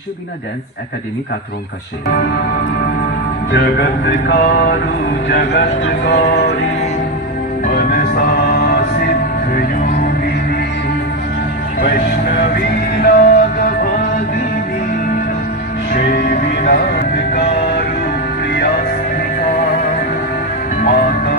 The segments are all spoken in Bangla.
विश्ववीणा डांस एकेडमी कातरंका से जगत कारू जगत गौरी मनसा सिद्ध योगिनी वैष्णवी नाद भगिनी शैविनाद कारू प्रियास्त्रिका माता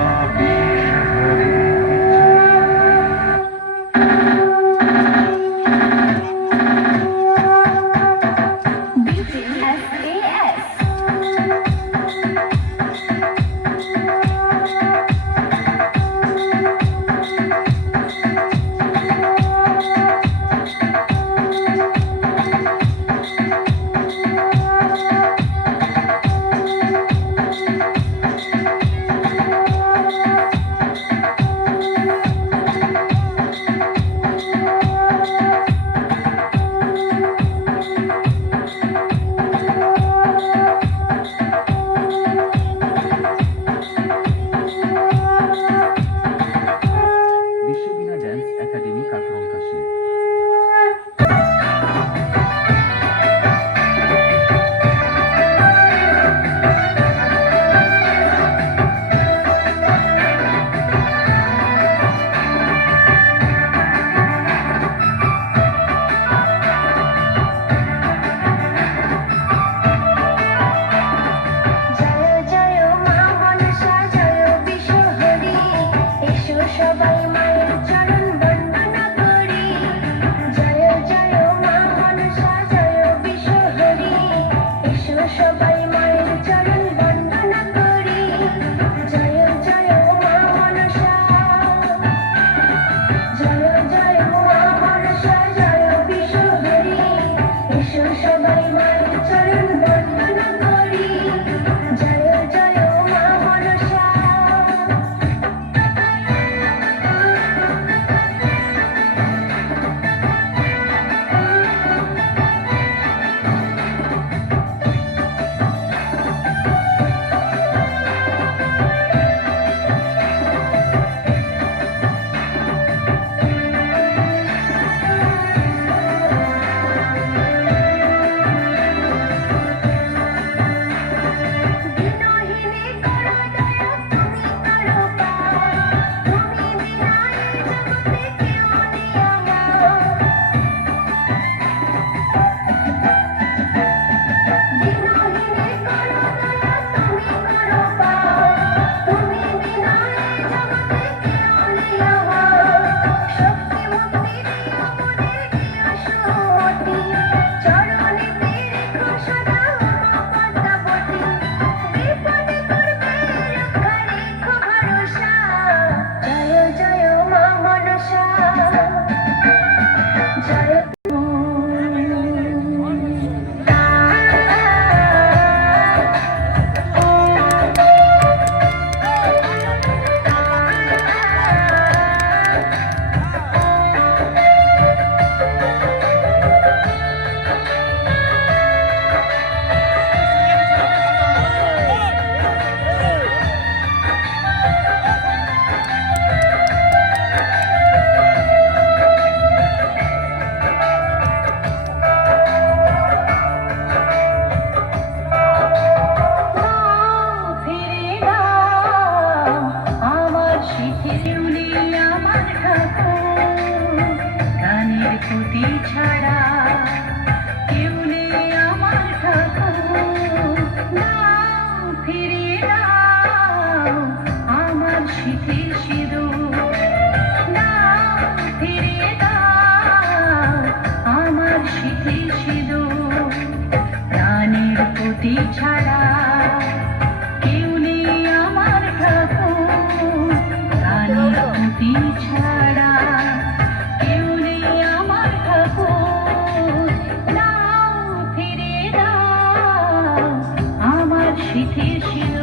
শিথিল শিথিল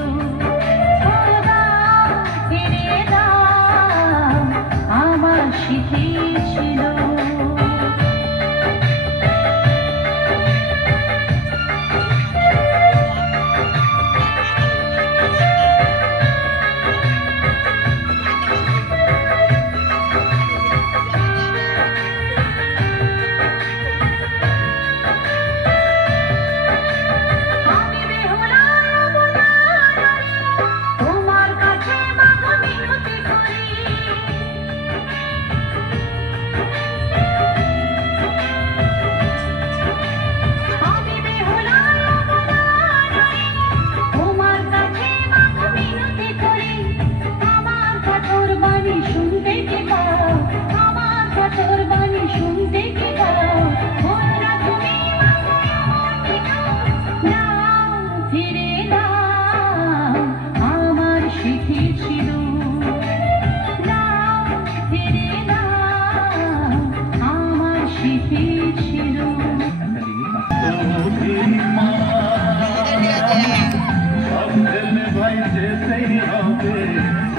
যেতেই হবে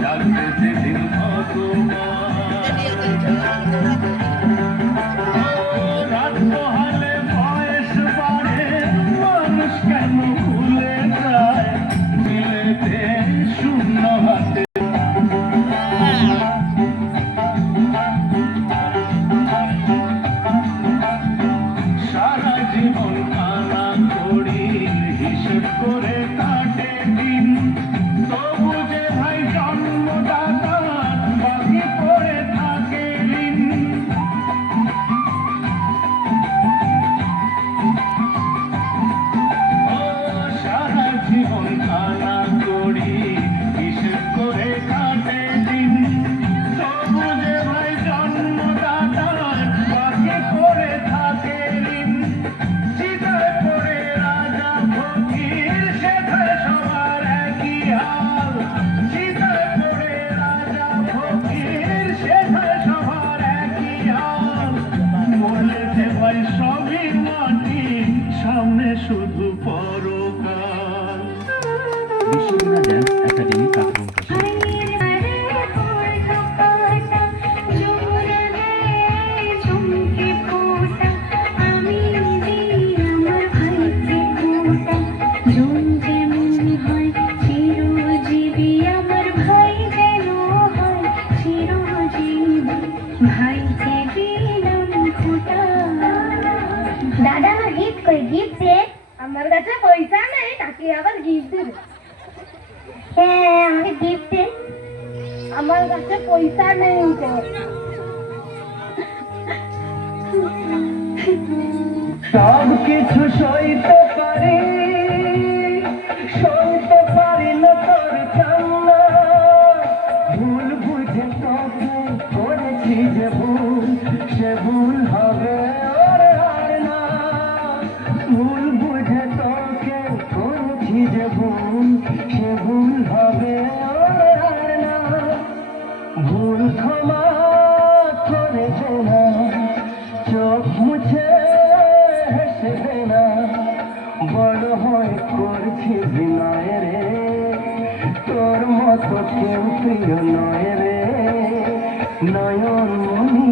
জানতে যেদিন ভগবান রাত পোহালে বয়স বাড়ে মানুষ কেন ভুলে যায় দিলেতে শূন্য হাতে সারা জীবন কানা করি হিসেব করে কাটে দিন তবু যে ভাই জন্মদাতা বাকি পড়ে থাকে ঋণ ও সারা জীবন কানা করি হিসেব করে কাটে দিন তবু যে ভাই জন্মদাতা বাকি পড়ে থাকে ঋণ চিতায় পড়ে রাজা ফকির সেথায় সবার একই হাল চিতায় পড়ে রাজা ফকির সেথায় সবার একই হাল বলেছে ভাই সবই মাটি সামনে শুধু পরকাল বিশ্ববীণা ড্যান্স একাডেমি কাতরঙ্কাশি দাদা আমার গিফট কই গিফট দে আমার কাছে পয়সা নেই তাকে আবার গিফট দেবে হ্যাঁ আমাকে গিফট দে আমার কাছে পয়সা নেই তো সব কিছু সইতে পারি না তোর কান্না ভুল বুঝে তোকে করেছি যে ভুল সে ভুল হবে ওর আর না ভুল বুঝে তোকে করেছি যে ভুল সে ভুল হবে ওর আর না ভুল ক্ষমা করে দে না চোখ মুছে হেসে দে না বড় হয়ে করছি বিনয় রে তোর মতো কেউ প্রিয় নয় রে নয়ন মনি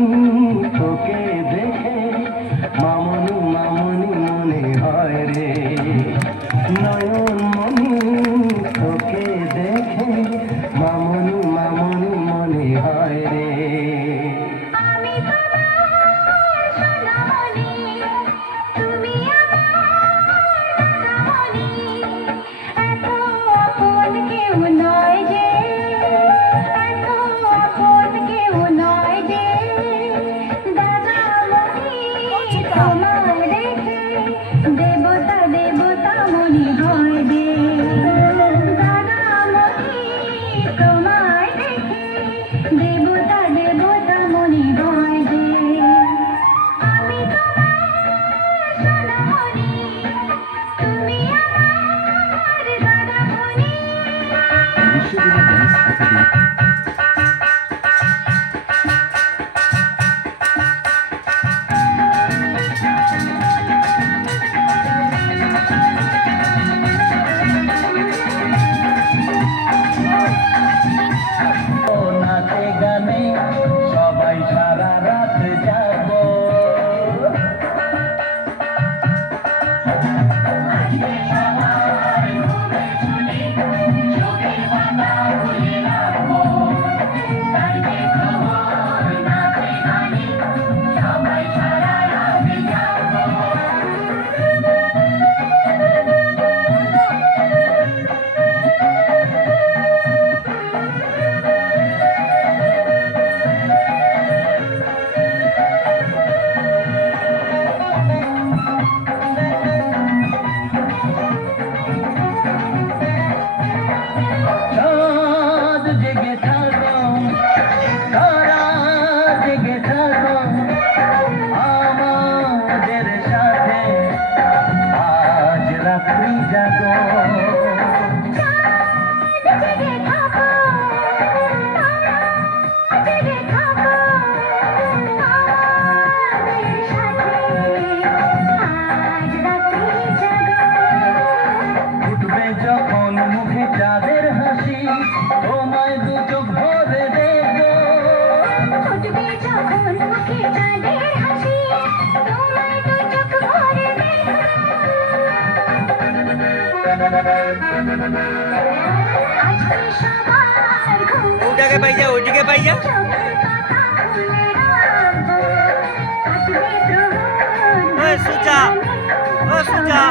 তোকে দেখে মামনি মামনি মনে হয় রে নয়ন মনি তোকে দেখে মামনি মামনি মনে হয় রে আমি তোমার সোনামণি তুমি আমার রাধামণি এত আপন কেউ নয় যে এত আপন কেউ নয় যে দাদামণি তোমার দেখে দেবতা দেবতা মনে হয় যে দাদামণি তোমায় দেখে দেবতা দেবতা মনে হয় যে আমি তোমার সোনামণি তুমি আমার দাদামণি বিশ্ববীণা ড্যান্স একাডেমি নাচে গানে সবাই সারা রাত যাবো চাঁদ জেগে থাকো তারা জেগে থাকো আমাদের সাথে আজ রাত্রি জাগো জেগে থাকো জেগে থাকো আমাদের সাথে আজ রাত্রি জাগো উঠবে যখন মুখে চাঁদের হাসি তোমায় দু চোখ ভরে দেখবো ফুটবে যখন মুখে চাঁদের হাসি তোমায় দু চোখ ভরে দেখবো আজকে সবার ঘুম ওটাকে পাই যা ওইদিকে পাই যা চোখের পাতা খুলে রাখবো কাটবে প্রহর সুজা ও সুজা